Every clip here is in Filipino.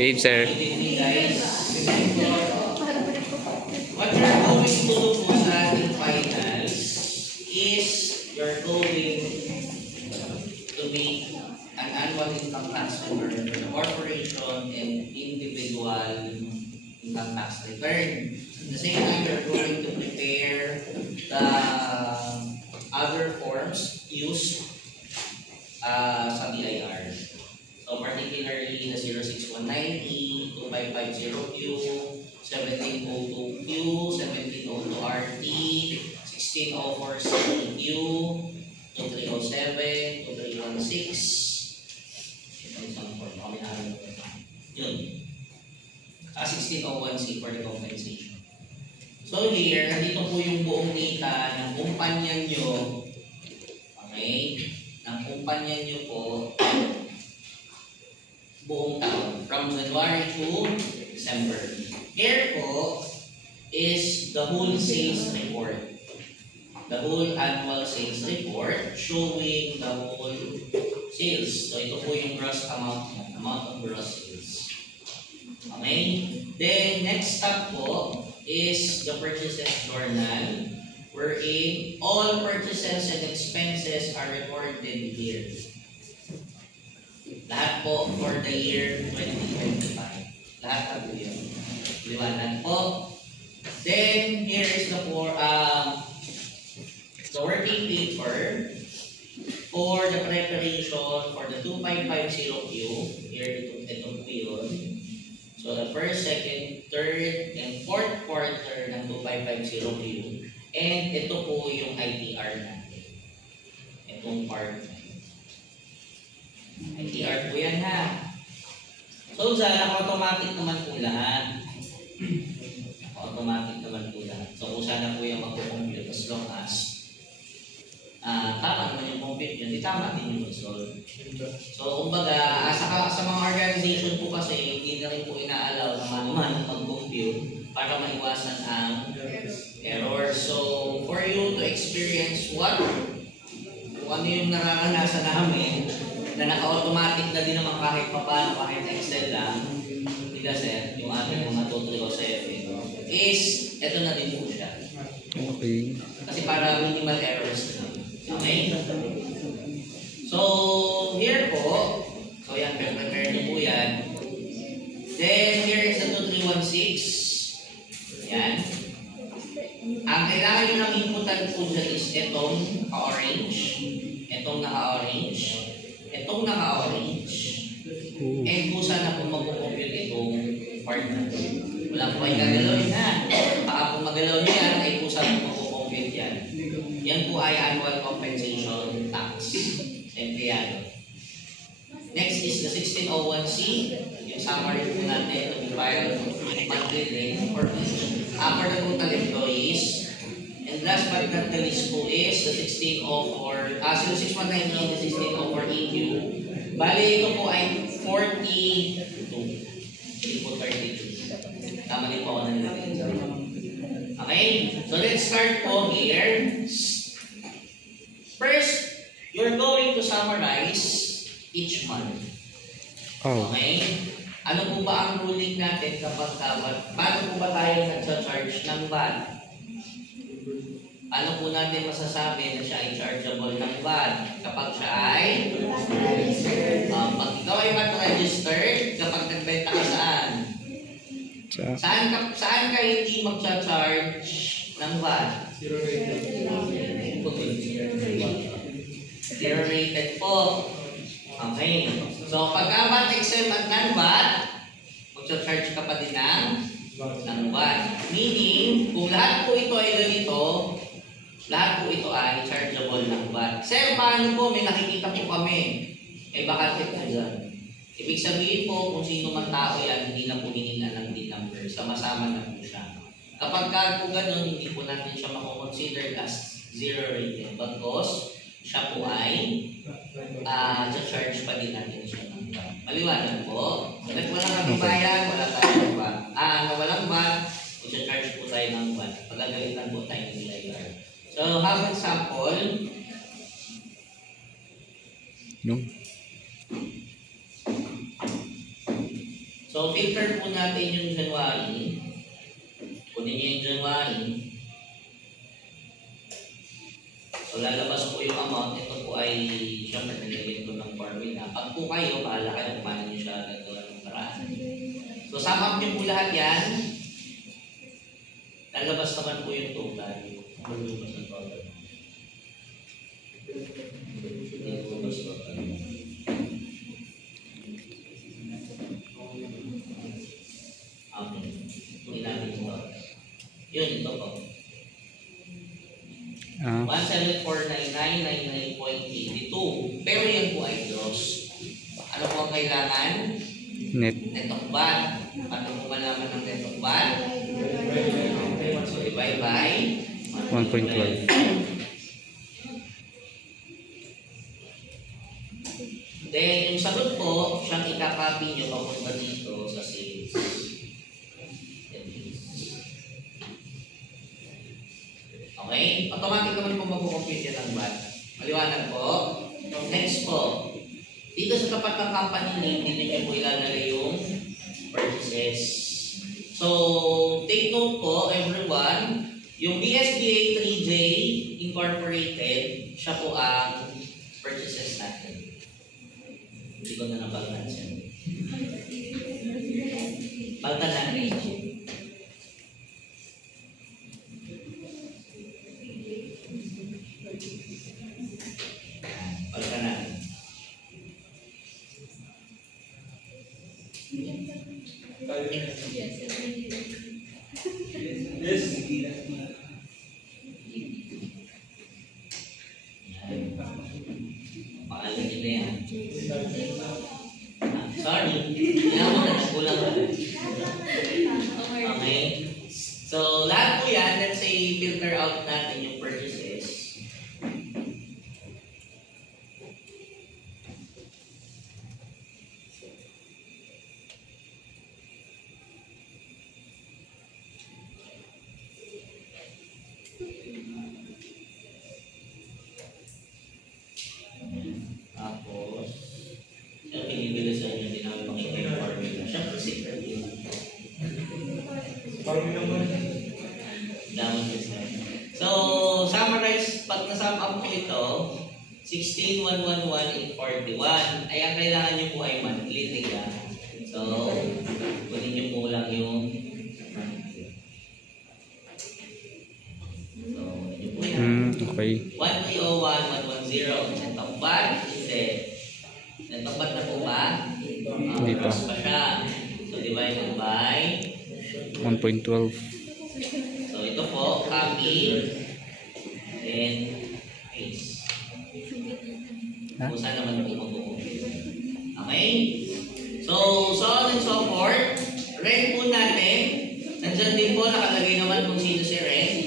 Game, sir. Guys, what you're going to do po sa ating finals is you're going to make an annual income tax return for the corporation and individual income tax return. At the same time, you're going to prepare the other forms used sa BIR. So particularly the 0619E, 2550Q, 1702Q, 1702RT, 1604CQ, 2307, 2316. Ito isang form. Yun. 1601C for the compensation. So here, nandito po yung buong data ng kumpanya nyo. Okay? Ng kumpanya nyo po buong taon, from January to December. Here po is the whole sales report. The whole annual sales report showing the whole sales. So ito po yung gross amount of gross sales. Okay? Then next step po is the purchases journal, wherein all purchases and expenses are recorded here. Lahat po for the year 2025. Lahat po yun. Liwanag po. Then, here is the working paper for the preparation for the 2550Q. Here, ito po yun. So, the first, second, third, and fourth quarter ng 2550Q. And ito po yung ITR natin. Itong part na ITR po yan ha. So naka-automatic naman po lahat. Naka-automatic naman po lahat. So kung sana po yung mag-compute as long as tama naman yung compute yun, di tama din yung result. So kumbaga, sa mga organization po kasi, hindi na rin po inaalaw na manuman mag-compute para maiwasan ang error. So for you to experience kung ano yung nararanasan namin, na naka-automatic na din naman kahit paano, kahit Excel lang, diba sir, yung ating mga tutorial sa FA, is, eto na din po siya. Okay. Kasi para minimal errors na. Okay? So, here po, so yan, prepare nyo po yan. Then, here is the 2316. Yan. Ang kailangan nyo lang inputan po dyan is itong ka-orange, itong naka-orange, itong naka-orange, and kung sana po mag-compute itong part na ito. Wala po kayo gagalawin ha. Baka po magalaw nyo yan, ay kung sana po mag-compute yan. Yan po ay annual compensation tax. Siyempre yan. Next is the 1601C. Yung summary po natin, itong file monthly rate for the total employees. And last but not the least po is the 1604, 0619 and the 1604EQ. Bali, ito po ay 42. Hindi po 32. Tama din po ako nalilagay. Okay? So let's start po here. First, you're going to summarize each month. Okay? Ano po ba ang ruling natin kapag paano po ba tayo nag-charge ng VAT? Paano po natin masasabi na siya ay chargeable ng VAT? Kapag siya ay pag ikaw ay VAT registered, kapag nagbenta ka saan? Saan ka hindi mag-charge ng VAT? Zero rated po. Okay. So pagka VAT exempt at non-VAT, mag-charge ka pa din ng VAT. Meaning, kung lahat po ito ay ganito, lahat po ito ay chargeable ng VAT. Sir, paano po? May nakikita po kami. Baka tip na dyan. Ibig sabihin po, kung sino man tao yan, hindi na po hininga ng DIN number. Sama-sama na po siya. Kapag po ganun, hindi po natin siya mako-consider as zero rated. Because siya po ay charge pa din natin siya ng VAT. Maliwanag po. Kahit walang kabibayan, wala tayong VAT. Walang VAT, mag-charge po tayo ng VAT. Pagagalitan po tayo ng BIR. So, have an example. No. So, filter po natin yung January. Kunin nyo yung January. So, lalabas po yung amount. Ito po ay, syempre, nilagyan ko ng formula. Pag po kayo, bahala kayo kung paano nyo siya gagawa ng paraan. So, sum up nyo po lahat yan. Lalabas naman po yung total. Lalabas ng total. Lalabas total. Okay. Ilan ito? Yun, ito po. 17499.82. Pero yan po ay gross. Ano po ang kailangan? Net. Net of bat. Paano po malaman ng net of bat? So, divide by 1.12. Then, yung sagot po, siyang ikakopy nyo papunta dito sa sales. Okay? Automatic naman po mag-compute yan ang bat. Maliwanag po. Next po. Dito sa tapat ng company name, dito nyo po ilalagay yung purchases. So, take note po, everyone, yung BSBA 3J Incorporated, siya po ang purchases natin. Hindi ko na napagtan siya. Pagtan natin. Pagtan natin. Yes. Pakalagan nyo na yan. Sorry. Yan mo na nagkulang na. Okay. So, lahat po yan, let's say, filter out natin yung purchases. Tapos, yung pinibili sa inyo, hindi namin makita yung formula. Siyempre, secret yun. Parang naman. Damon yun sir. So, summarize, pag nasum up ko ito, 16,111,841. Ay, ang kailangan nyo po ay monthly tiga. So, kunin nyo po lang yung monthly. So, kunin nyo po yan. Okay. 1,301,110. Net of bat, hindi. Net of bat na po ba? Hindi pa. Gross pa siya. So, divided by 1.12. so, ito po, copy, then paste. Ha? Kung saan naman po mag-uwi. Okay? So on and so forth. Rent po natin. Nandyan din po, nakalagay naman kung sino si rent.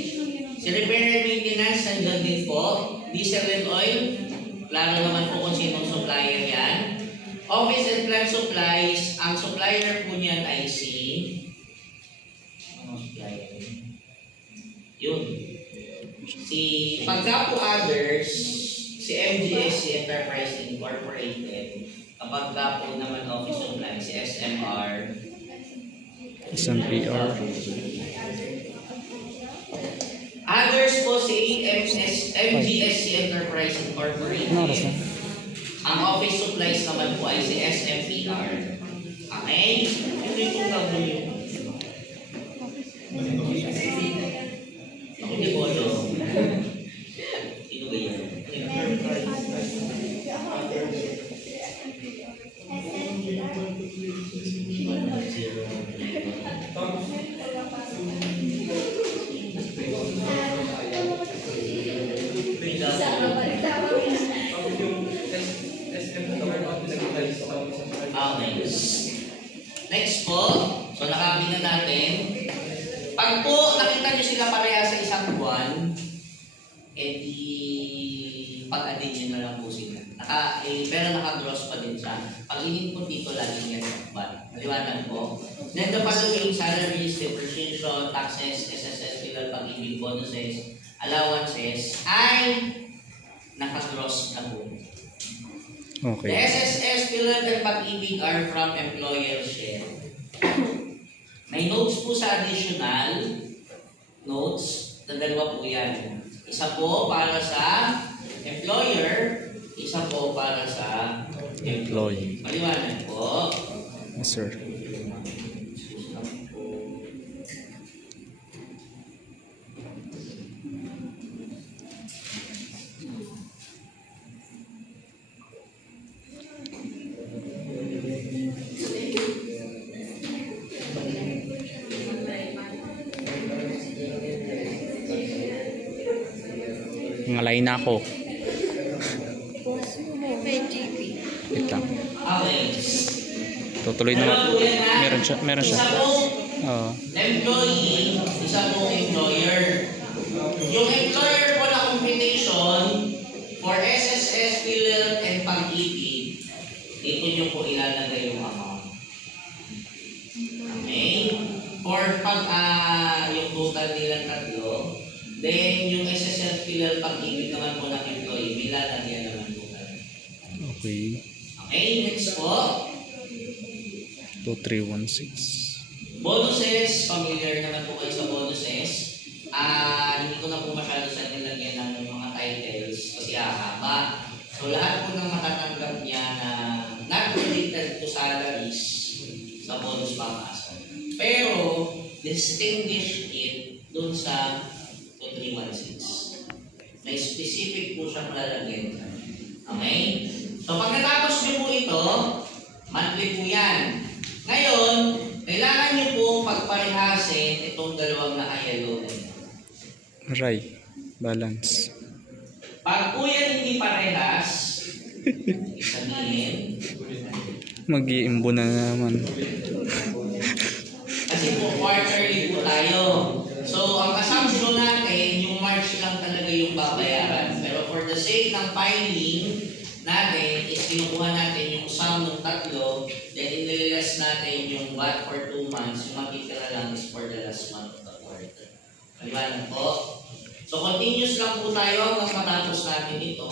Si repair and maintenance, nandyan din po. Diesel and oil, klaro naman po kung sinong supplier yan. Office and plant supplies, ang supplier po niyan ay si yun. Pagka po others, si MGSC Enterprise Incorporated, kapag ka po naman office supply, si SMR, SMPR. others po si MGSC Enterprise Incorporated. Ang office supplies naman po ay si SMPR. Okay? Ito yung W. Ako di po ito. Sino ba yan? Okay. Next po, so nakabili na natin. Pag po nakita nyo sila pareha sa isang buwan, edi pag-adin nyo na lang po sila. Pero naka-gross pa din siya. Pag in-input dito, laging yan ba? Maliwanag po. Then the following salaries, depreciation, taxes, SSS, pilal, pag-ibig, bonuses, allowances, ay naka-gross na po. Okay. The SSS, pilal, and pag-ibig are from employer share. notes po sa additional, notes, na dalawa po yan. Isa po para sa employer, isa po para sa employee. Maliwanag po. Yes, sir. Ngalay na ako. Wait lang. Okay. Tutuloy naman. Meron siya. Meron siya. Isa po Oo. employee, isa po employer. Yung employer po na computation for SSS, PhilHealth, and pag-ibig, dito nyo po ilalagay yung amount. Okay? For yung total nilang tatlo, then yung SSS, PhilHealth, pag-ibig naman po ng employee, may lalagyan naman po tayo. Okay. Okay, next po. 2316. Bonuses, familiar naman po kayo sa bonuses. Hindi ko na po masyado sa nilagyan ng mga titles kasi hahaba. So lahat po ng matatanggap niya na not related to salaries sa bonus pangkaso. Pero distinguish it dun sa 2316. May specific po siyang lalagyan. Okay? So pag natapos niyo po ito, monthly po yan. Ngayon, kailangan nyo pong pagparehasin itong dalawang naka-yellow. Aray. Balance. Pag po yan hindi parehas, isabihin, Mag-iimbo na naman. kasi po quarterly po tayo. So, ang assumption natin, yung March lang talaga yung babayaran. Pero for the sake ng filing natin, is kinukuha natin yung sum ng tatlo, then inililess natin yung VAT for 2 months, yung makikita lang is for the last month of the quarter. Maliwanag po? So, continuous lang po tayo hanggang matapos natin ito.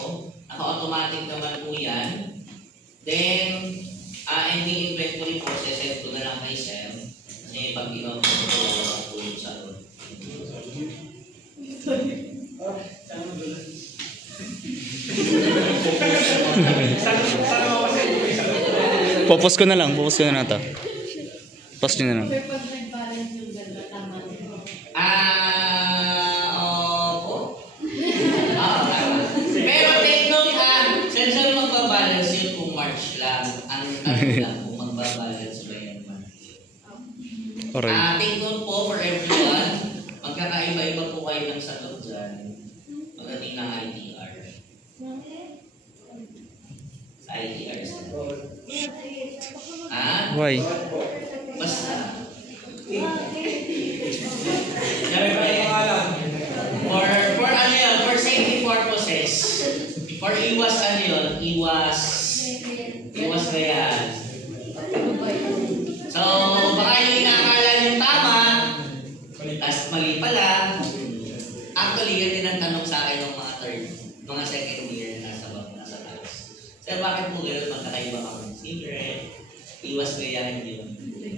Naka-automatic naman po yan. Then, ending inventory process, set ko na lang kay Sam. Kasi pag ginawa ko po yung sa road. Popos ko na lang. Popos ko na ito. Post nyo na lang. Opo. Tama. Pero take note since ano magbabalance yun kung March lang, ang tanong lang kung magbabalance ba yan monthly. Alright. Take note po for everyone, magkakaiba-iba po kayo ng sagot dyan pagdating ng ITR. Sa ITR. Why? Basta. For safety purposes, for iwas gayahan. So, baka yung inaakala yung tama, tapos mali pala. Actually, yan din ang tanong sa akin ng mga second year na nasa taas. Sir, bakit po gano'n magkakaiba ka ng secret? Iwas gayahan yun.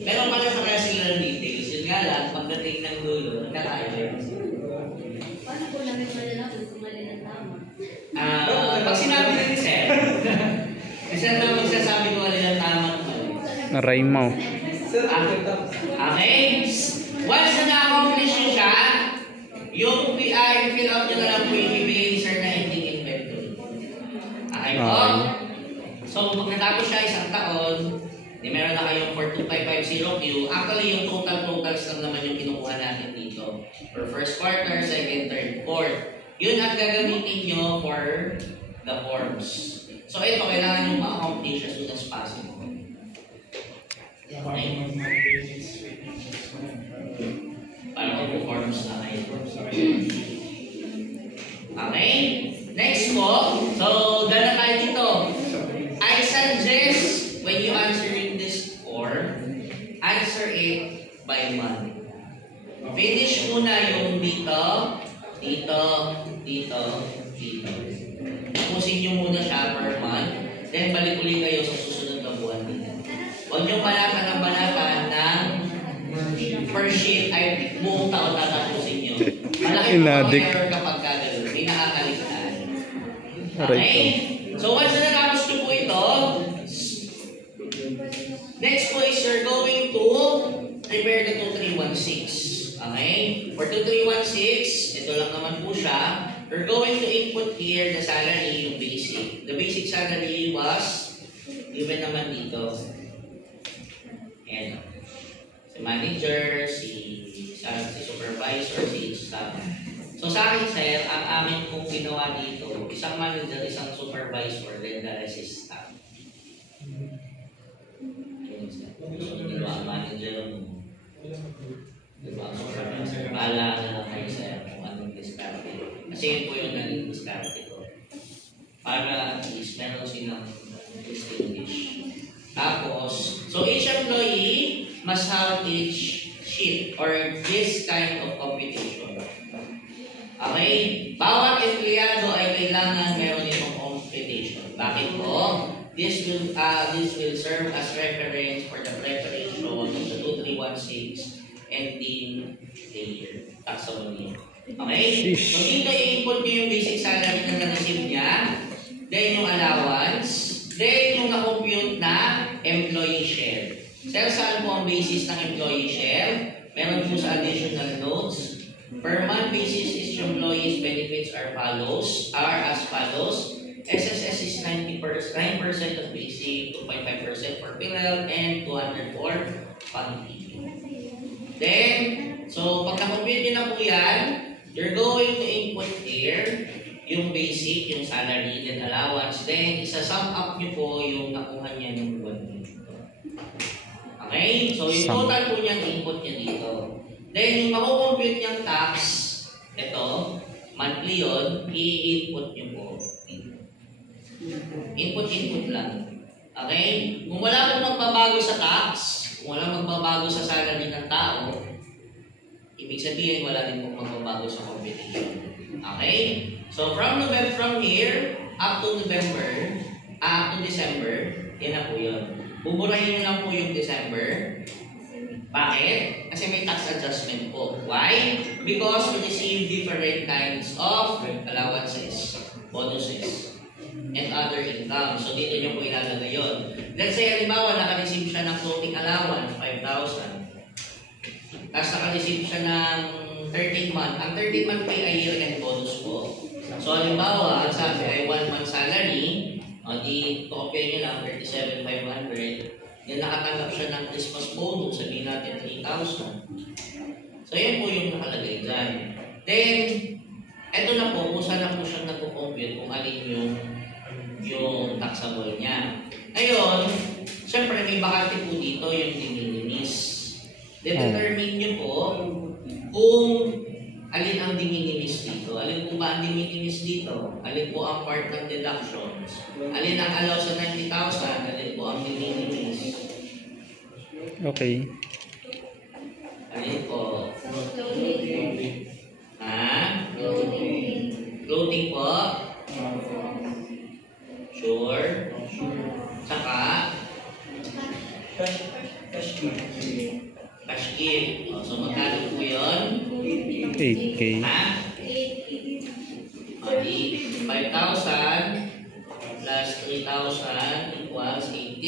Pero pala sa kaya details, yun nga lang, pagdating ng dulo, nagkakaiba yun. Paano po namin malalaman kung mali ng tama? Pag sinabi ni Sir, kasi na magsasabi ko alin ang tama at mali. Aray mo. Okay? Once na na-accomplish nyo siya, yung fill out nyo na lang po yung bibigay ni Sir na ending inventory. Okay po? So, pag natapos siya isang taon, di meron na kayong 42550Q. Actually, yung totals lang naman yung kinukuha natin dito. For first quarter, second, third, fourth. Yun ang gagamitin nyo for the forms. So, ito, kailangan nyo ma-accomplish as soon as possible. Okay? Para mag-forms na kayo. Okay? Next po. So, dala tayo dito. I suggest when you answering this form, answer it by month. Finish muna yung dito, dito, dito, dito. Tapusin nyo muna siya per month. Then balik ulit kayo sa susunod na buwan dito. Huwag nyo balatan ng per per sheet ay buong taon tatapusin nyo. Malaki po ang Inadik. error kapag gagawin. May nakakaligtaan. Aray Okay? So once na natapos nyo po ito, next po is you're going to prepare the 2316. Okay? For 2316, ito lang naman po siya. We're going to input here the salary, yung basic. The basic salary was given naman dito. Ayan. Si manager, si supervisor, si staff. So sa akin, sir, ang amin kong ginawa dito, isang manager, isang supervisor, then the rest is staff. So, ginawa ang manager mo. Diba? Bahala na lang kayo sir kung anong diskarte. Kasi yun po yung naging diskarte ko. Para at least meron silang distinguish. Tapos, so each employee must have each sheet or this kind of computation. Okay? Bawat empleyado ay kailangan meron itong computation. Bakit po? This will serve as reference for the preparation of the 2316 ending the year. Taxable year. Okay? So dito i-input nyo yung basic salary na na-receive niya, then yung allowance, then yung na-compute na employee share. Sir, saan po ang basis ng employee share? Meron po sa additional notes. Per month basis is employees benefits are as follows. SSS is 9% of basic, 2.5% for PhilHealth, and 200 for family. Then, so pag na-compute nyo na po yan, you're going to input here yung basic, yung salary, then allowance, then isa-sum up nyo po yung nakuha niya ng buwan dito. Okay? So yung total po niyang input niya dito. Then yung makukompute niyang tax, ito, monthly yun, i-input nyo po. Input lang. Okay? Kung wala pong magbabago sa tax, kung wala magbabago sa salary ng tao, ibig sabihin wala din pong magbabago sa computation. Okay? So from here up to December, yan na po yun. Buburahin nyo lang po yung December. Bakit? Kasi may tax adjustment po. Why? Because we receive different kinds of allowances, bonuses, and other income. So dito nyo po ilalagay yun. Let's say, halimbawa, naka-receive siya ng floating allowance, 5,000. Tapos naka-receive siya ng 13 month. Ang 13 month pay ay year-end bonus po. So halimbawa, ang sabi ay 1 month salary, o di, kopya nyo lang, 37,500. Then nakatanggap siya ng Christmas bonus, sabihin natin 3,000. So yan po yung nakalagay dyan. Then, eto na po, kung saan na po siya nagpo-compute kung alin yung taxable niya. Ngayon, syempre may bakante po dito yung de minimis. Determine nyo po kung alin ang de minimis dito. Alin po ba ang de minimis dito? Alin po ang part ng deductions? Alin ang allow sa 90,000? Alin po ang de minimis? Okay. Alin po? Floating. Ha? Floating. Floating po? Sure? Saka? Cash gift. So magkano po yun? 8K. Ha? O di, 5,000 plus 3,000 equals 8K.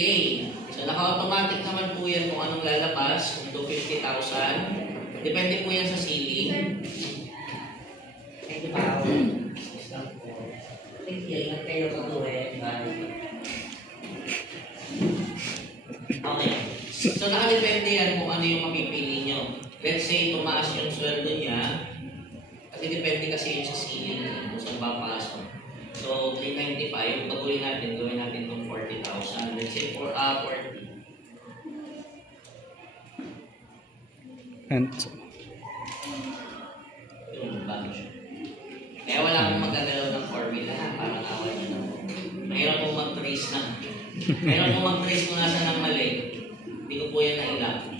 So naka-automatic naman po yan kung anong lalabas, kung 50,000. Depende po yan sa ceiling. Thank you, Pao. Thank you. Ingat kayo kung okay. So nakadepende yan kung ano yung mapipili nyo. Let's say tumaas yung sweldo niya, kasi depende kasi yun sa ceiling kung saan papasok. So 395, gawin natin itong 40,000. Let's say 40. And Yung bago siya. Kaya wala akong magagalaw ng formula, parang awan nyo na po. Mayroon pong mag-trace na. Mayroon pong mag-trace kung nasa ng mali. Hindi ko po yan nailap.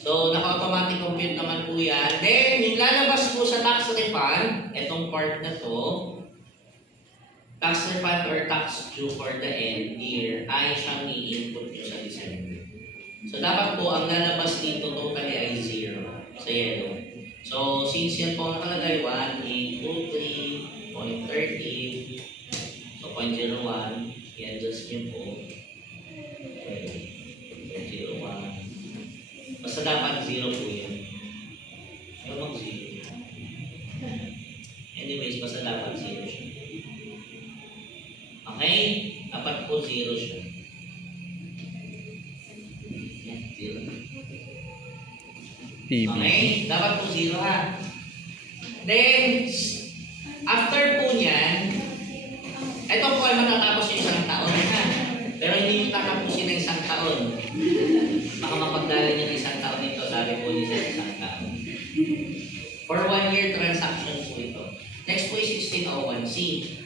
So, naka-automatic compute naman po yan. Then, yung lalabas po sa tax refund, itong part na to, tax refund or tax due for the end year, ay siyang i-input nyo sa December. po, ang lalabas dito totally ay 0 sa yellow. So, since yan po nakalagay 1,823.30, so 0.01, i-adjust nyo po. 0.01. Basta dapat 0 po yun. Ayaw mag-0. Anyways, basta dapat 0 siya. Okay? Dapat po 0 siya. Yan, 0. Okay? Dapat po 0 ha. Then, after po niyan, ito po ay matatapos yung isang taon ha. Pero hindi yung tatapusin ng isang taon. Baka mapagdali niyo ng isang taon ito, sabi po niya sa isang taon. For 1 year transaction po ito. Next po is 1601C.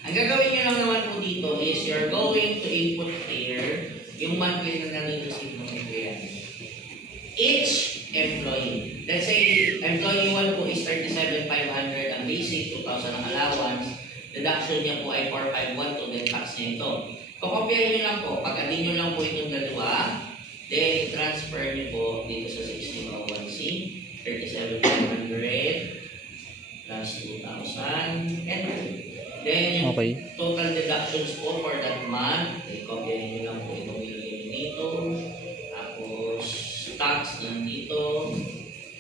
Ang gagawin niyo lang naman po dito is you're going to input here yung monthly na nare-receive ng employee. Each employee. Let's say, employee 1 po is 37,500 ang basic, 2,000 ang allowance. Deduction niya po ay 451 to then tax niya ito. Kukompare niyo lang po. Pag-add niyo lang po itong dalawa, then transfer niyo po dito sa 1601C. 37,500 plus 2,000 and then yung total deductions po for that month, i-compare niyo lang po itong ilagay dito. Tapos tax nandito.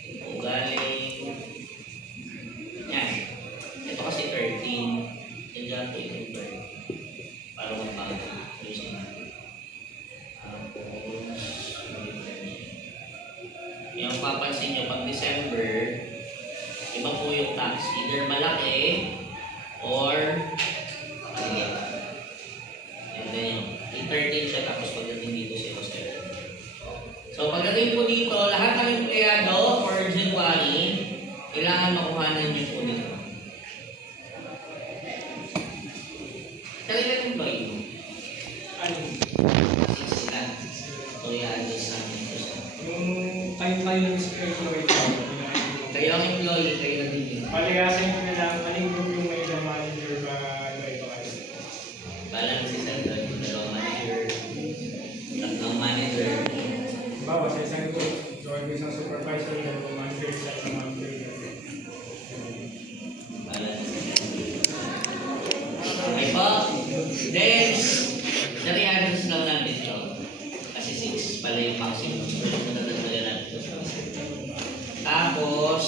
Ito galing. Yan. Ito kasi 13. Yan dyan po itong 13. Para magpapag-use natin. Tapos yung papansin nyo, pag December, iba po yung tax. Either malaki or maliit. And then yung 13 siya, tapos pagdating dito si Hoster. So pagdating po dito, lahat ng empleyado for January, kailangan makuhanan nyo po dito. Kailan employee mo? Ano? 6 lang. So i-adjust natin ito sa Yung time is employee ko. kayo ang employee, kayo na din. Paligasin ko na lang, aling group yung may the manager ba ito kayo? Balance si Sir, dalawang manager, tatlong manager. Bawa sa isang group, so ang isang supervisor, dalawang manager, sa isang manager. Balance. Okay po. Then, nare-adjust lang natin ito. Kasi 6 pala yung maximum. Nadagdagan natin ito. Tapos,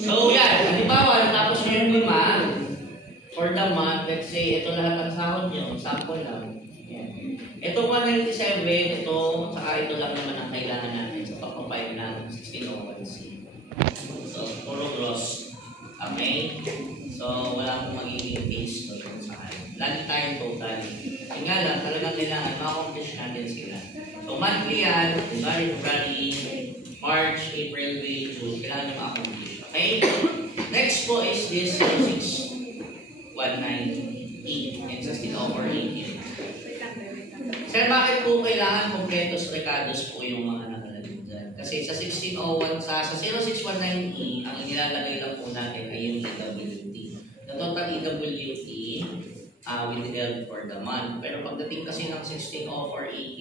so yan, halimbawa, tapos nyo yung 5 for the month, let's say, ito lahat ang sahod nyo, sample lang. Yan. Itong 197, ito, saka ito lang naman ang kailangan natin sa pag-compile ng 1601C. So, puro gross. Okay? So, wala akong magiging case doon kung saan. Lahat tayo total. Yung nga lang, talagang kailangan ma-accomplish natin sila. So, monthly yan, February, March, April, May, June, kailangan nyo ma-accomplish. Okay? Next po is this 619E. And just over 18. Sir, bakit po kailangan completos recados po yung mga nakalagay dyan? Kasi sa 1601, sa 0619E, ang nilalagay lang po natin ay yung EWT. The total EWT withheld for the month. Pero pagdating kasi ng 1604AQ,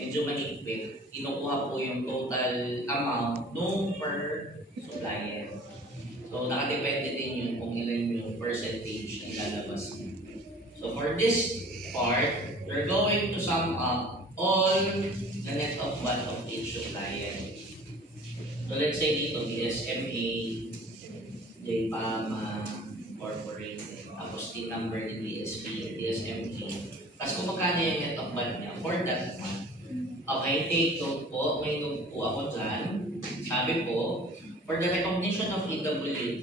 medyo mahigpit. Inukuha po yung total amount nung per supplier. So, nakadepende din yun kung ilan yung percentage na ilalabas niya. So, for this part, we're going to sum up all the net of what of each supplier. So, let's say dito, DSMA, JPAMA, Corporate, tapos the number ni DSP, DSMA. Tapos kung magkano yung net of what niya for that month. Okay, take note po. May note po ako dyan. Sabi po, for the recognition of EWT,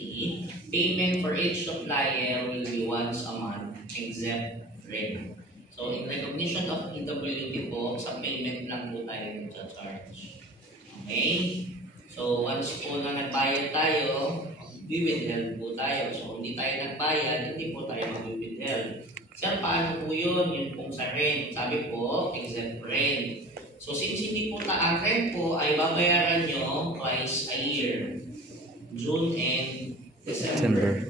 payment for each supplier will be once a month, except rent. So, in recognition of EWT po, sa payment lang po tayo nag-charge. Okay? So, once po na nagbayad tayo, withheld po tayo. So, hindi tayo nagbayad, hindi po tayo mag-withheld. Sir, paano po yun? Yun pong sa rent. Sabi po, exempt rent. So, since hindi po ang rent po ay babayaran nyo twice a year. June and December.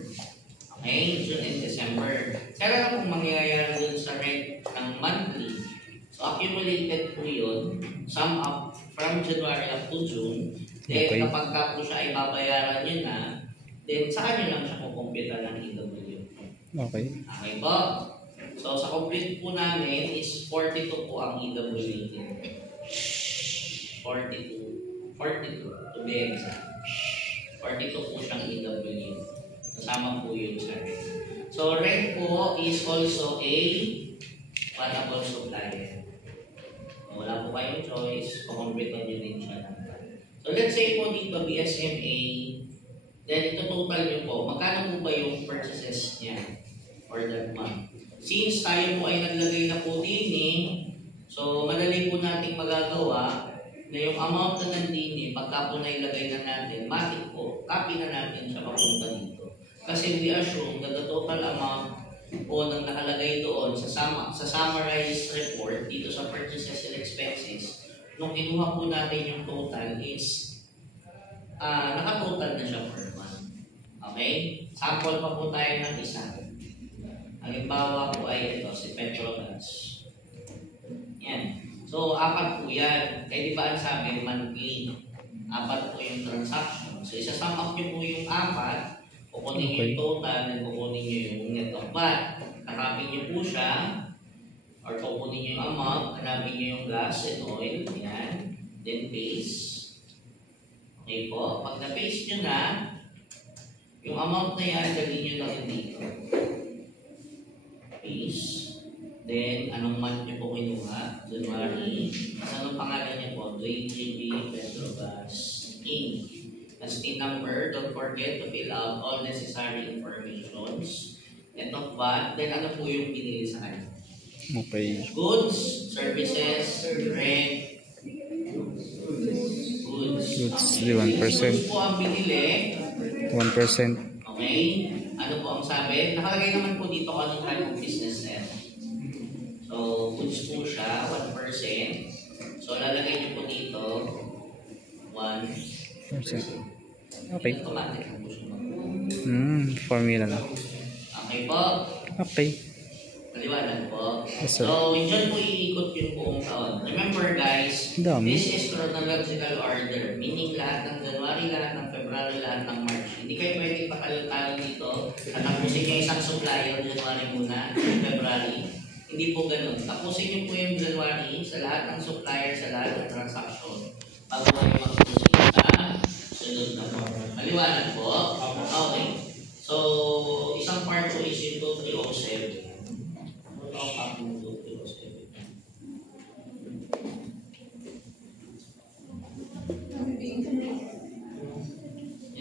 Okay? June and December. Kaya na pong mangyayari dun sa rent ng monthly. So, accumulated complete po yun, sum up from January up to June, then Okay. kapag ka po siya ay babayaran nyo na, then sa kanya lang siya kukumpita ng EW. Okay. Okay po? So sa complete po namin is 42 po ang EW. 42 to be exact. 42 po siyang EW. Kasama po yun sa rent. So rent po is also a payable supplier. Wala po kayong choice, kukumpitan nyo din siya ng rent. So let's say po dito BSMA, then ito total nyo po, magkano po ba yung purchases niya for that month? Since tayo po ay naglagay na po din so madali po nating magagawa na yung amount na nandini, pagka po nailagay na natin, matik po, copy na natin siya papunta dito. Kasi we assume that the total amount po nang nakalagay doon sa summarized report dito sa purchases and expenses, nung kinuha po natin yung total is nakatotal na siya per month. Okay? Sample pa po tayo ng isa. Halimbawa po ay ito, si Petrogas. Yan. So, 4 po yan. Eh, di ba ang sabi, monthly? 4 po yung transaction. So, isa-sum up nyo po yung 4, kukunin nyo yung total, and kukunin nyo yung net of VAT. Hanapin nyo po siya, or kukunin nyo yung amount, hanapin nyo yung gas and oil, yan. Then, paste. Okay po. Pag na-paste nyo na, yung amount na yan, dalhin nyo lang dito. Paste. Then, anong month nyo po kinuha? January. Anong pangalan niya po? JGB Petrogas Inc. As the number, don't forget to fill out all necessary informations. And of VAT, then ano po yung pinili sa kanya? Okay. Goods, services, rent, goods. Goods, 1%. Goods po ang binili. 1%. Okay? Ano po ang sabi? Nakalagay naman po dito kung anong type of business na yan. So, goods po siya, 1%. So, lalagay niyo po dito, 1%. Okay. Automatic po siya. Formula na. Okay po. Okay. Maliwanag po. Yes, sir. So, dyan po iikot yung buong taon. Remember guys, Dami. this is chronological order. Meaning lahat ng January, lahat ng February, lahat ng March. Hindi kayo pwedeng patalong-talong dito at tapusin yung isang supplier, January muna, February. Hindi po ganun. Tapusin niyo po yung January sa lahat ng supplier, sa lahat ng transaction. Bago kayo mag-proceed sa sunod na po. Maliwanag po? Okay. So, isang part po is yung 2307. Ano ang part ng 2307?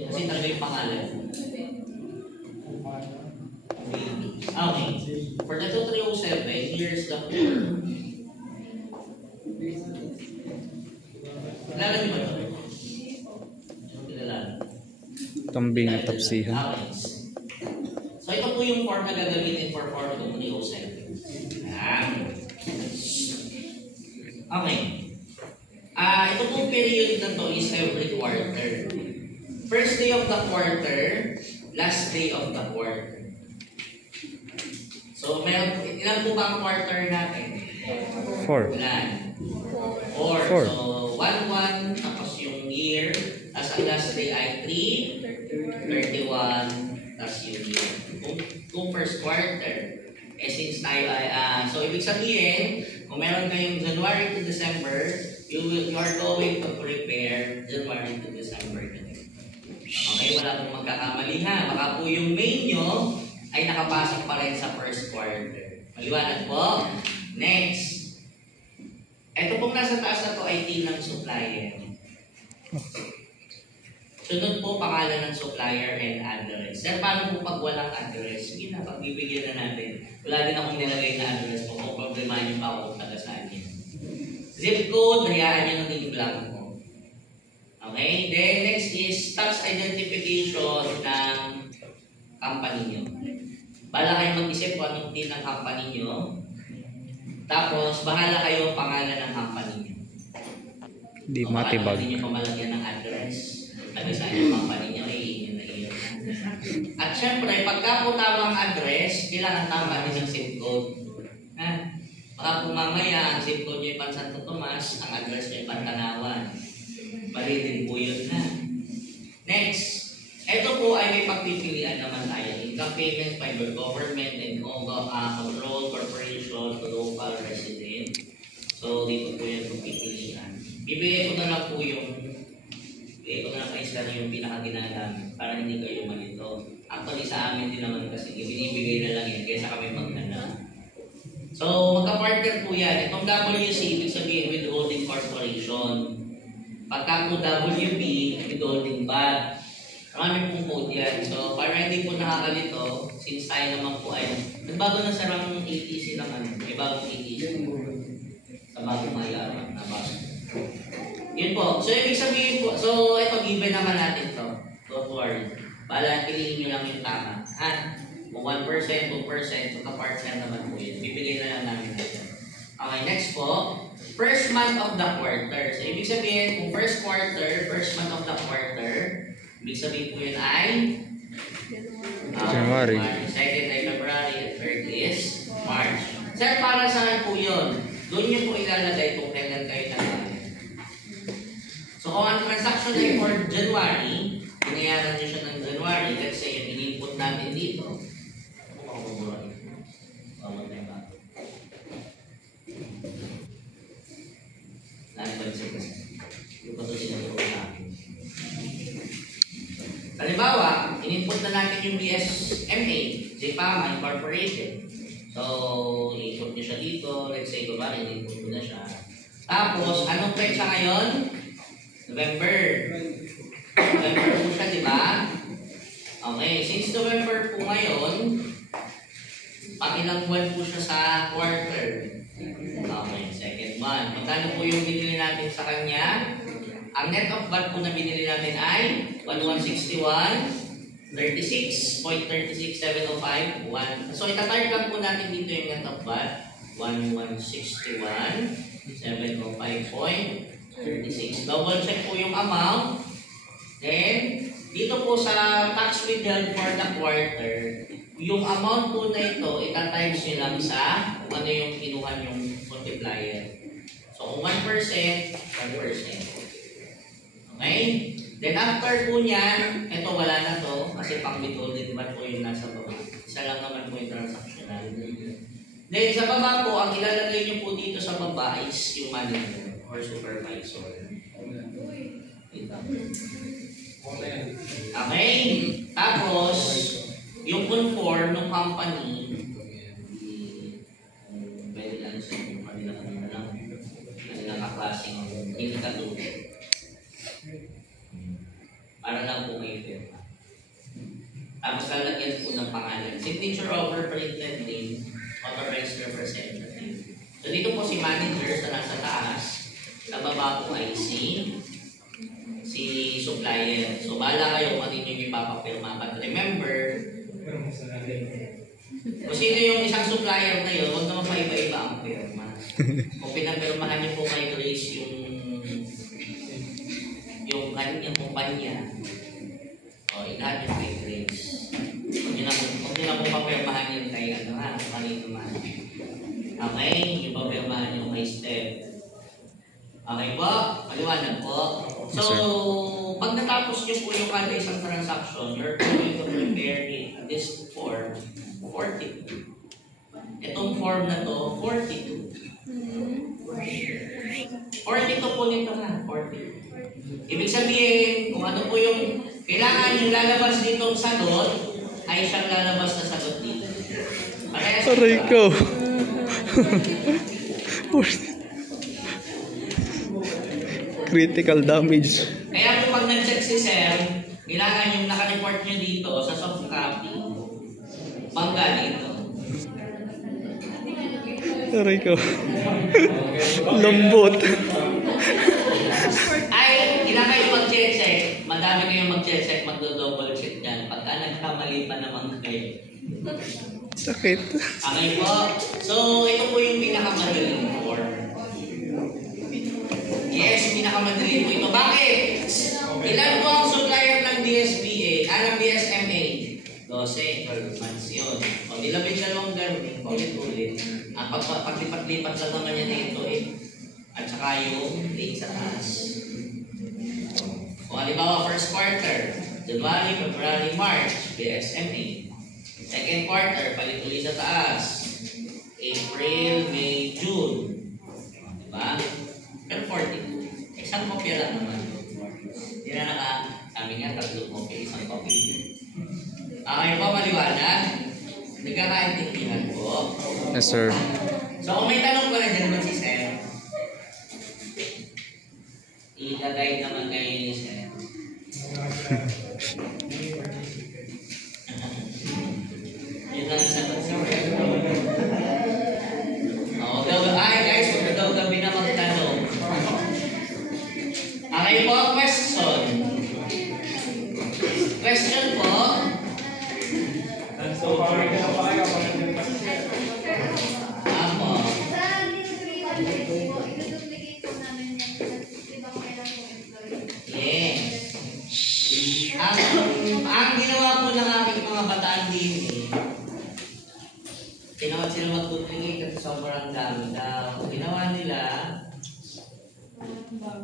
Kasi talaga yung pangalan. Okay. For the 2307, here's the form. Kilala niyo ba ito? Kilala. Kambing at tapsihan. Okay. So ito po yung form na gagamitin for form 2307. Okay. Ito pong period na to is every quarter. First day of the quarter, last day of the quarter. So, ilan po ba ang quarter natin? 4. Ilan? 4. So, 1-1, tapos yung year, tapos ang last day ay 3, 31, tapos yung year. Kung first quarter, since tayo ay, so ibig sabihin, kung meron kayong January to December, you are going to prepare January to December. Okay, wala pong magkakamali ha. Baka po yung main nyo ay nakapasok pa rin sa first quarter. Maliwanag po. Next. Ito pong nasa taas na to ay team ng supplier. Sunod po pangalan ng supplier and address. Sir, paano po pag walang address? Sige na, pagbibigyan na natin. Wala din akong nilagay na address po. Kung problema nyo pa ako kung taga saan yun. Zip code, hayaan nyo ng link blank po. Okay? Then next is tax identification ng company nyo. Bahala kayo mag-isip kung anong din ng company nyo. Tapos, bahala kayo pangalan ng company nyo. Di matibag. Hindi nyo pamalagyan ng address. Taga saan yung company nyo, iyon na iyon. At syempre, pagka po tama ang address, kailangan tama din ang zip code. Baka po mamaya, ang zip code nyo yung Santo Tomas, ang address nyo yung Pantanawan. Bali din po yun na. Next, ito po ay may pagpipilian naman tayo. Income payments by the government and control corporation to local resident. So, dito po yung pagpipilian. Bibigay ko na lang po yung yung pinakaginagamit para hindi kayo malito. Actually, sa amin din naman kasi binibigay na lang yan kaysa kami maghanap. So, magka-partner po yan. Itong WC, ibig sabihin withholding corporation. Pagka po WB, withholding bad. Marami pong code yan. So, para hindi po nakakalito, since tayo naman po ay nagbago na sarang ATC naman. May bagong ATC. Sa bagong mayaman na bago. Yun po. So, ibig sabihin po, so, ito, given naman natin to. Don't worry. Bala, piliin nyo lang yung tama. Kung 1%, 2%, so ka-partner naman po yun. Bibigay na lang namin natin. Okay, next po. First month of the quarter. So, ibig sabihin, kung first month of the quarter, ibig sabihin po yun ay January. Second ay February, at third is March. Sir, para saan po yun? Doon nyo po ilalagay kung kailan kayo nagbayad. So, kung ang transaction ay for January, binayaran nyo siya ng January, let's say yung in-input natin dito, halimbawa, in-input na natin yung BSMA, JPAMA Incorporated. So, i-input nyo siya dito, let's say, in-input ko na siya. Tapos, anong petsa ngayon? November. November po siya, di ba? Okay, since November po ngayon, pakilang buwan po siya sa quarter. Okay, second month. Magkano po yung binili natin sa kanya? Ang net of VAT po na binili natin ay 1161, 36.36705. So, itatard lang po natin dito yung net of VAT. 1161,705.36. Double check po yung amount. Then, dito po sa tax withheld for the quarter, yung amount po na ito, itatimes nyo lang sa ano yung kinuha yung multiplier. So, kung 1%, 1%. Okay? Then, after po niyan, ito wala na to, kasi pang withholding VAT po yung nasa baba. Isa lang naman po yung transactional. Then, sa baba po, ang ilalagay nyo po dito sa baba is yung manager or supervisor. Okay? Tapos, yung conform ng company, pwede lang sa kanilang kaklaseng indicators. Para lang po kayo firma. Tapos, lalagyan po ng pangalan. Signature over printed name, authorized representative. So, dito po si manager sa nasa taas. Sa baba po ay si supplier. So, bahala kayo kung ano yung ipapapirma. But remember, kung sino yung isang supplier na yun, huwag naman paiba-iba ang pirma. Kung pinapirmahan niyo po kay Grace yung kanyang kumpanya, o ilahat yung kay Grace. Huwag niyo na po papirmahan yun kay kanino man. Okay? Yung papirmahan yung kay Steph. Okay po? Maliwanag po. So, pag natapos nyo po yung kada isang transaction, you're going to prepare this form 42. Itong form na to, 42. 42 po nito na, 42. Ibig sabihin, kung ano po yung kailangan yung lalabas ditong sagot, ay siyang lalabas na sagot dito. Aray ko. Critical damage. Kaya kung pag nag-check si Sir, kailangan yung naka-report nyo dito sa soft copy, bangga dito. Aray ko. Lambot. Ay, kailangan yung mag-check. Madami kayong mag-check, magdo-double check dyan. Pagka nagkamali pa naman kayo. Sakit. Okay po. So, ito po yung pinakamadaling form. Yes, pinakamadali po ito. Bakit? Ilan po ang supplier ng DSBA? Ng DSMA? 12 months yun. O, dilabit siya longer, ulit-ulit. Ang paglipat-lipat lang naman niya dito eh. At saka yung date sa taas. Kung halimbawa, first quarter, January, February, March, BSMA. Second quarter, palit ulit sa taas. April, May, June. Diba? Pero 42. Isang kopya lang naman. Hindi na kami nga, 3 kopya, isang kopya. Okay po, maliwanag? Nagkakaintindihan po. Yes, sir. So, kung may tanong ko na dyan naman si Sir, i-guide naman kayo ni Sir. Yun lang sagot sa Sir. Ay guys, huwag na daw gabi na magtanong. Okay po, question. Question po. So, parang gano'n pa kayo, parang gano'n pa siya. Apo. Sa dinuduplicate po, iduduplicate po namin yan. Di ba kung kailan po employee? Yes. Ang ginawa po ng aking mga bataan din tinawag sila mag-duplicate at sobrang dami daw. Ginawa nila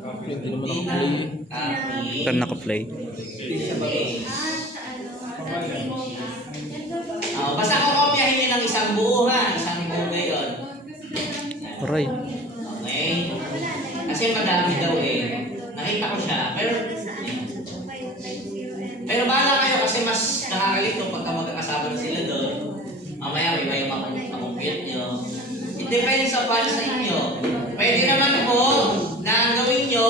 copy. Pero naka-play. Basta kukopyahin nilang isang buo ha. Isang buo ngayon. Aray. Okay? Kasi madami daw eh. Nakita ko siya. Pero bahala kayo kasi mas nakakalito pagka magkakasama na sila doon. Mamaya may makumpute nyo. It depends upon sa inyo. Pwede naman po na ang gawin nyo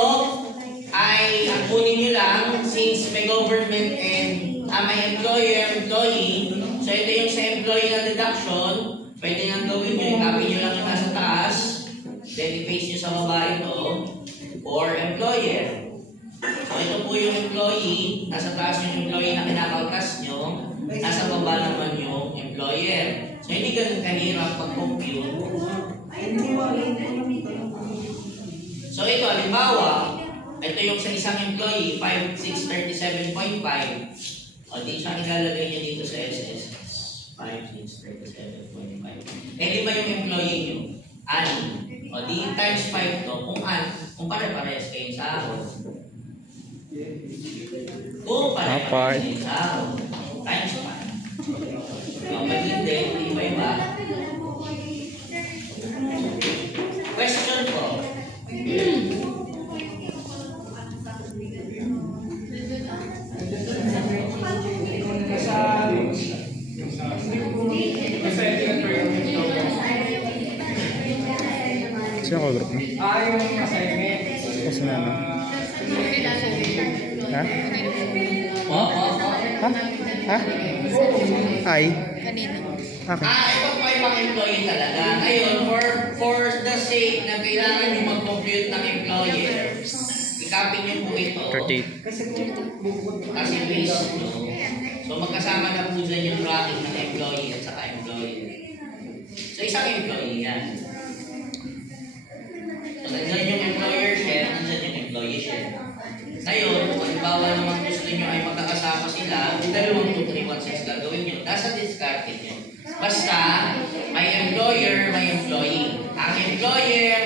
ay ang kunin nyo lang since may government and may employer, employee. So ito yung sa employee na deduction. Pwede nga gawin nyo, i-copy nyo lang yung nasa taas. Then i-paste nyo sa baba ito. Or employer. So ito po yung employee. Nasa taas yung employee na kinakaltas nyo. Nasa baba naman yung employer. So hindi ganun kahirap pag-compute. So ito, halimbawa, ito yung sa isang employee, 5,637.5. O di siya ilalagay niya dito sa SS. 5,637.5. Eh, 5 yung employee nyo. 6. O di times 5 to. Kung pare-pares kayo sa ako. Kung pare-pares kayo sa ako. Times 5. O, mag-hindi. Iba-iba. Question po. Sino ko group mo? Yung assignment. Kasi na ano? Ha? Ha? Ha? Ay? Okay. Ito po ay pang-employee talaga. Ngayon, for the sake na kailangan nyo mag-compute ng employer, i-copy nyo po ito. 38. Kasi base nyo. So magkasama na po dyan yung bracket ng employee at saka employer. So isang employee yan. So nandyan yung employer share, nandyan yung employee share. Ngayon, kung halimbawa naman gusto nyo ay magkakasama sila, yung dalawang 2, 3, 1, 6 gagawin nyo, nasa discarded nyo. Basta, may employer, may employee. Ang employer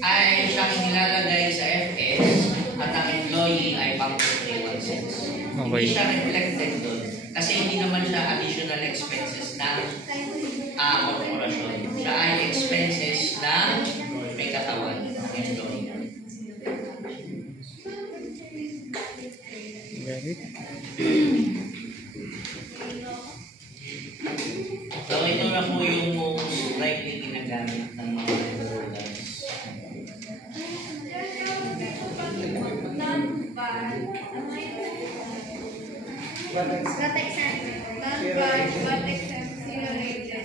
ay siyang nilalagay sa FS at ang employee ay pang 2, 3, 1, 6. Okay. Hindi siya reflected doon. Kasi hindi naman siya additional expenses ng korporasyon. Siya ay expenses ng may katawan ng employee. So ito na po yung most likely ginagamit ng mga enrollers. Not exempt. Non-bad, but exempt. Zero rated.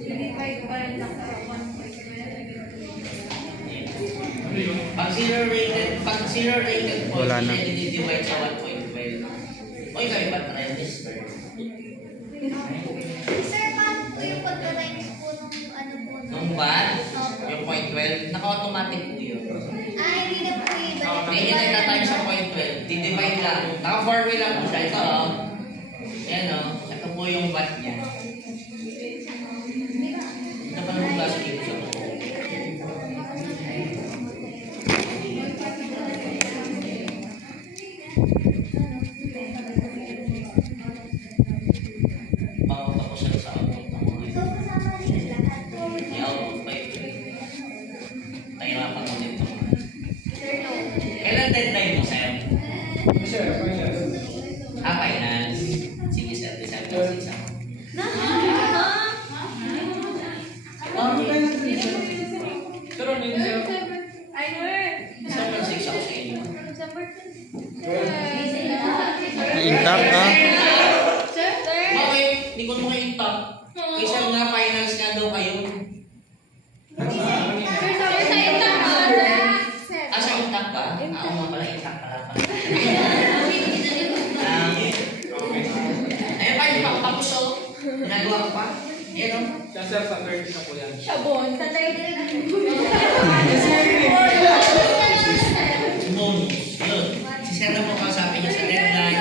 Divide pa rin lang sa 1.12. Pag zero rated po, Wala na. hindi divide sa 1.12. O ikaw iba't register. Sir, paano po yung pagka-times po nung ano po? Nung bad, yung 0.12, naka-automatic po yun. Hindi na po yung Hindi na ita-time sa 0.12. Di-divide lang. Naka-formula po siya. Ito o. Yan o. Ito po yung bat niya. Ito pa naman klase ang deadline mo, sir? Sir, Finance. Sige, sir. Design mo sa isa. Sir, ano yun, sir? December 6 ako sa inyo. Intact ha? Bakit? Hindi ko naman yung top. Kasi nga finance nga daw kayo. Sa intact ba? Ako nga pala, intact pala. Ayun pa, hindi pa ako tapos o. Ginagawa ko pa. Ayan o. Siya, sir, sa 30 na po yan. Bonus. Yun. Si Sir na po kausapin niya sa deadline.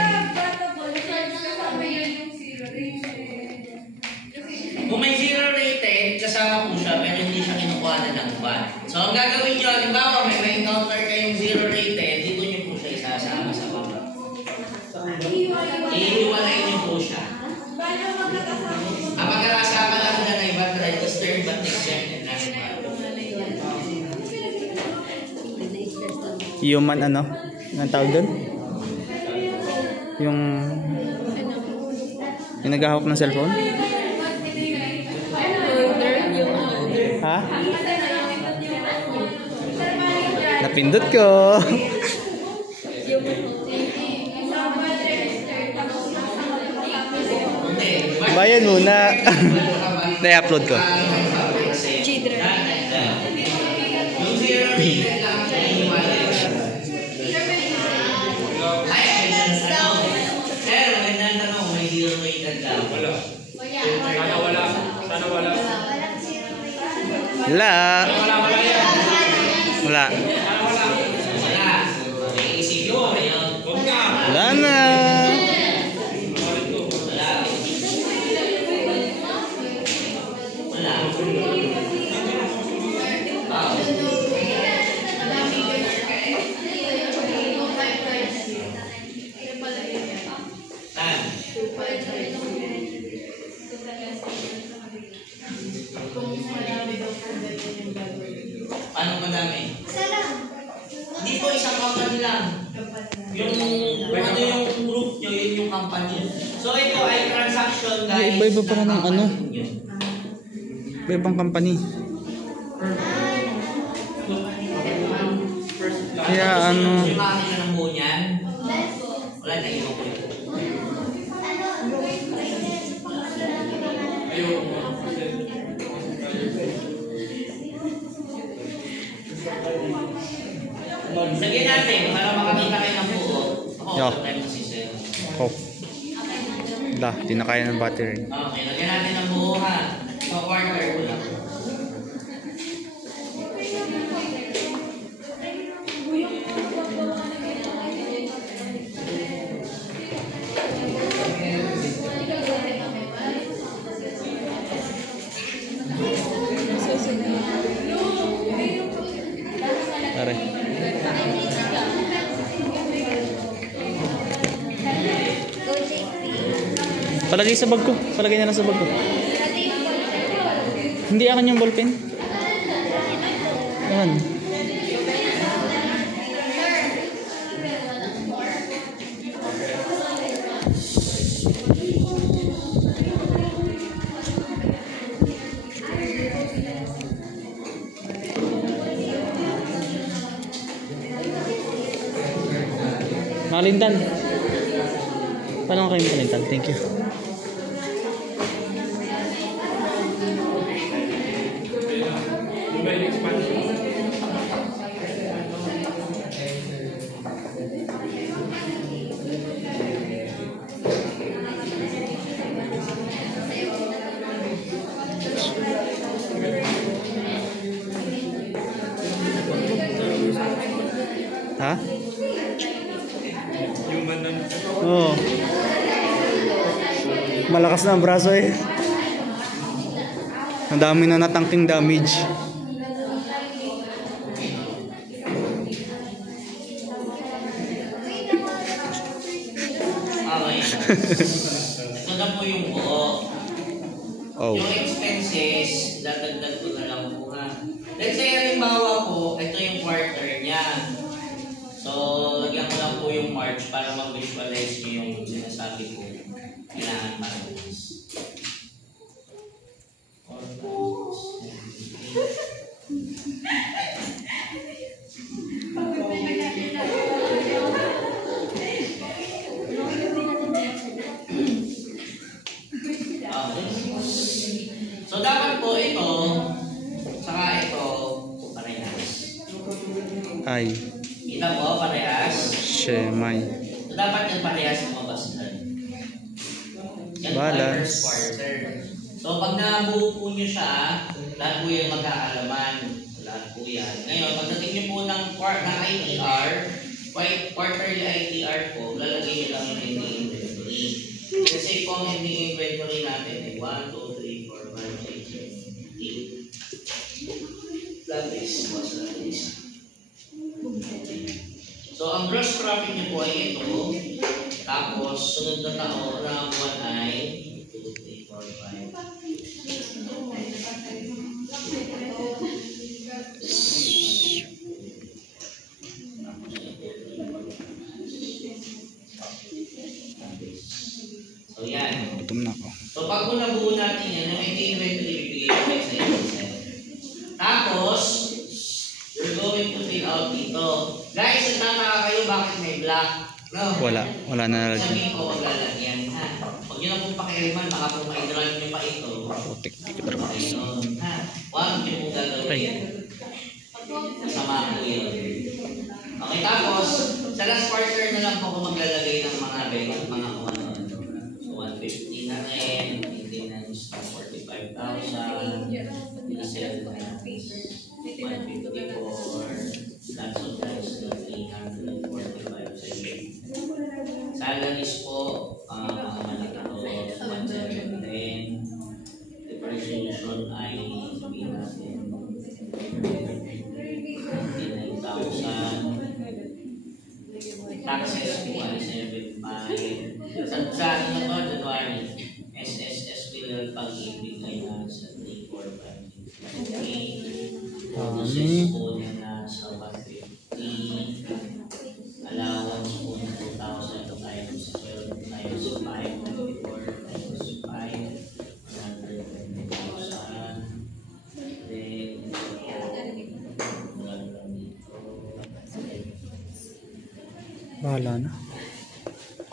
Kung may zero rated, kasama po siya, pero hindi siya kinukuha ng buwan. So, ang gagawin niyo, halimbawa, may encounter kayong zero rated, dito niyo po siya isasama sa baba. Iiwalay niyo po siya. Ang magkakasama lang na na iba, registered but exempt. Human ano? Anong tawag doon? Yung naghahawak ng cellphone? Ha? Napindot ko. Bayan muna. Na-upload ko. Yung zero rated lang, iiwalay siya. Sir, magandang tanong, may zero rated lang. Wala. Sana wala. Sana wala. Wala. Wala yan. Wala. Sana wala. Wala. May isipin mo kayo. Huwag ka. Wala na. Wala. Paano madami? Hindi po isang company lang. Yung ano yung group nyo, yun yung company. So ito ay transaction guys. Iba-iba pala ng ano. nyo. Ibang company. Kaya ano, Yung makakita ng buo niyan, wala na iba ko yun. Lagyan natin para makakita kayo ng buo. Ako, Yeah. tayo mo si Sir. oh. Wala, di na kaya ng battery. Okay, lagyan natin ng buo ha. So, quarter ko lang. Tara. Palagay sa bag ko. Palagay na lang sa bag ko. Hindi akin yung ballpen. Yan. Malintan. Paano kayo malintan? Thank you. Mobile expansion. Ha? Human na. Oo. Malakas na ang braso eh. Ang dami na natangking damage. Okay. Ito na po yung buo. Oh. Yung expenses, dadagdag ko na lang po ha. Let's say, halimbawa po, ito yung quarter niya. So, So, lagyan ko lang po yung March para mag-visualize nyo yung sinasabi ko. Kailangan matalis. So, dapat po ito, saka ito, parehas. Ay. Kita po, parehas. Shemay. So, dapat yung parehas lumabas na. Yan po ay Balance. first quarter. So, pag nabuo po nyo siya, lahat po yan magkaalaman. Lahat po yan. Ngayon, pagdating nyo po ng ITR, quarterly ITR po, lalagay nyo lang yung ending inventory. Let's say po ang ending inventory natin ay 1, 2, 3, 4, 5, 6, 7, 8. Labis, was labis. So, ang gross profit nyo po ay ito. Tapos, sunod na taon na buwan ay 2, 3, 4, 5. So, yan. Gutom na ako. So, pag nabuo natin yan, yung inventory, bibigay ko sa Excel. Tapos, you're going to fill out dito. Guys, nagtataka kayo bakit may black? No? Wala na nalagyan. Sabihin ko, wag lalagyan, ha? Huwag nyo na pong pakialiman, baka po ma-drive nyo pa ito. Putik, di ko trabaho. Ayun, ha? Huwag nyo pong gagawin. Kasama po yun. Okay, tapos, sa last quarter na lang po ako maglalagay ng mga benefit, mga kung ano. So, 150 na rin, maintenance na 45,000, diesel na 154, lots of times na 345 sa iyo. Salaries po, mga manito, 110, depreciation ay sabihin natin 59,000, taxes po ay 75. Sa ano to, January, SSS will pag-ibig ay nasa 3, 4, 5, 6, 8. Bonuses po niya nasa 150. Allowance po na 2,000 times 12 times 5, 24 times 5, 120,000. Then, Bahala na.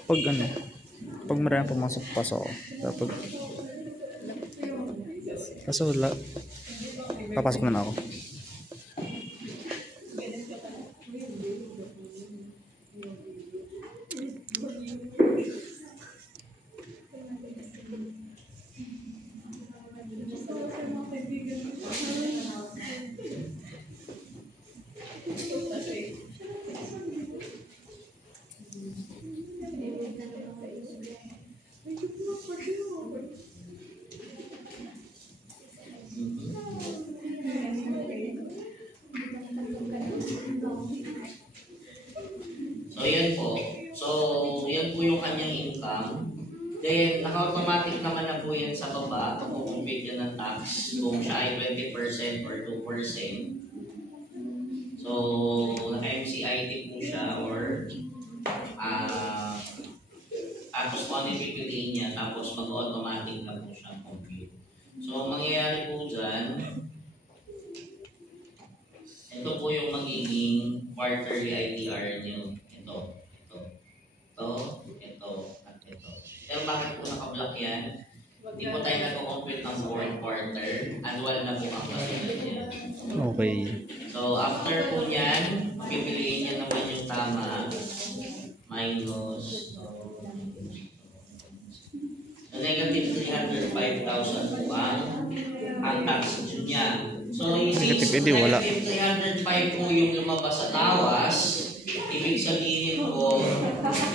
Kapag marami pumasok-pasok ako. Kapag... Kaso wala. Papasok na ako. So, yan po. So, yan po yung kanyang income. Then, naka-automatic naman na po yan sa baba. Kung-compute yan ng tax. Kung siya ay 20% or 2%. So, naka-MCIT po siya or tapos kung ano yung pipiliin niya, tapos mag-automatic na po siya compute. So, mangyayari po dyan, ito po yung magiging quarterly ITR niyo. Ito, at ito. Pero bakit po naka-block yan? Hindi po tayo nag-compute ng fourth quarter. Annual na po ang kasunod niya. Okay. So, after po niyan, pipiliin niya naman yung tama. Minus. So, negative 305,000 po ang tax niya. So, Negative, hindi, wala. Negative 305 po yung lumabas sa tawas. Ibig sabihin po,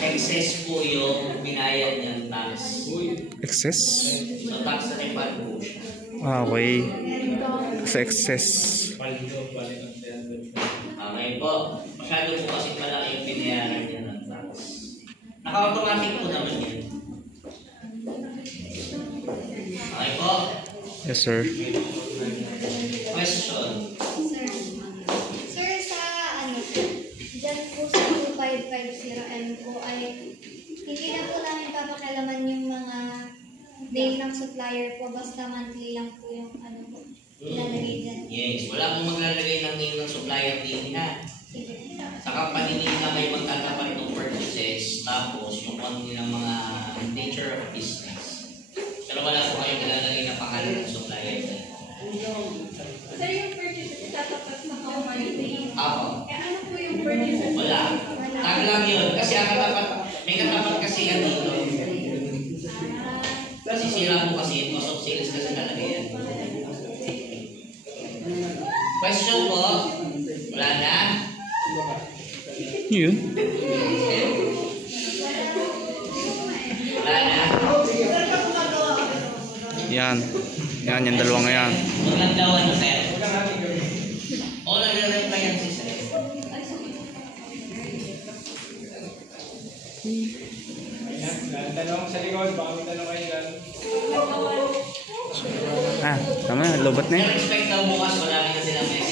excess po yung binayad niyang tax. Excess? So, tax refund po siya. Okay. Sa excess. Okay po. Masyado po kasi malaki yung binayaran niya ng tax. Naka-automatic po naman yan. Okay po. Yes, sir. Question. Sir, sa ano, dyan po sa 3550M po ay hindi na po namin papakialaman yung mga name ng supplier po, basta monthly lang po yung ano po, ilalagay dyan. Yes, wala pong maglalagay ng name ng supplier din na. Sige. Sa company nila may magtatapat ng purchases, tapos yung ano nilang mga nature of business. Pero wala po kayong ilalagay na pangalan ng supplier. Sir, yung purchase itatapat sa company name. Ako. Eh ano po yung purchase? Wala. Tag lang yun. Kasi ang katapat, may katapat kasi yan dito. Sisira mo kasi, cost of sales kasi talaga yan. Question po? Wala na? Yun. Wala na? Yan. Yan, yung dalawang yan. Maglandawan na sir. O nagre-reply yan si sir. Ayan, tanong sa likod, baka may tanong kayo dyan. Ah, tama na. Lobat na Sir, yan. expect daw bukas, wala rin na silang message.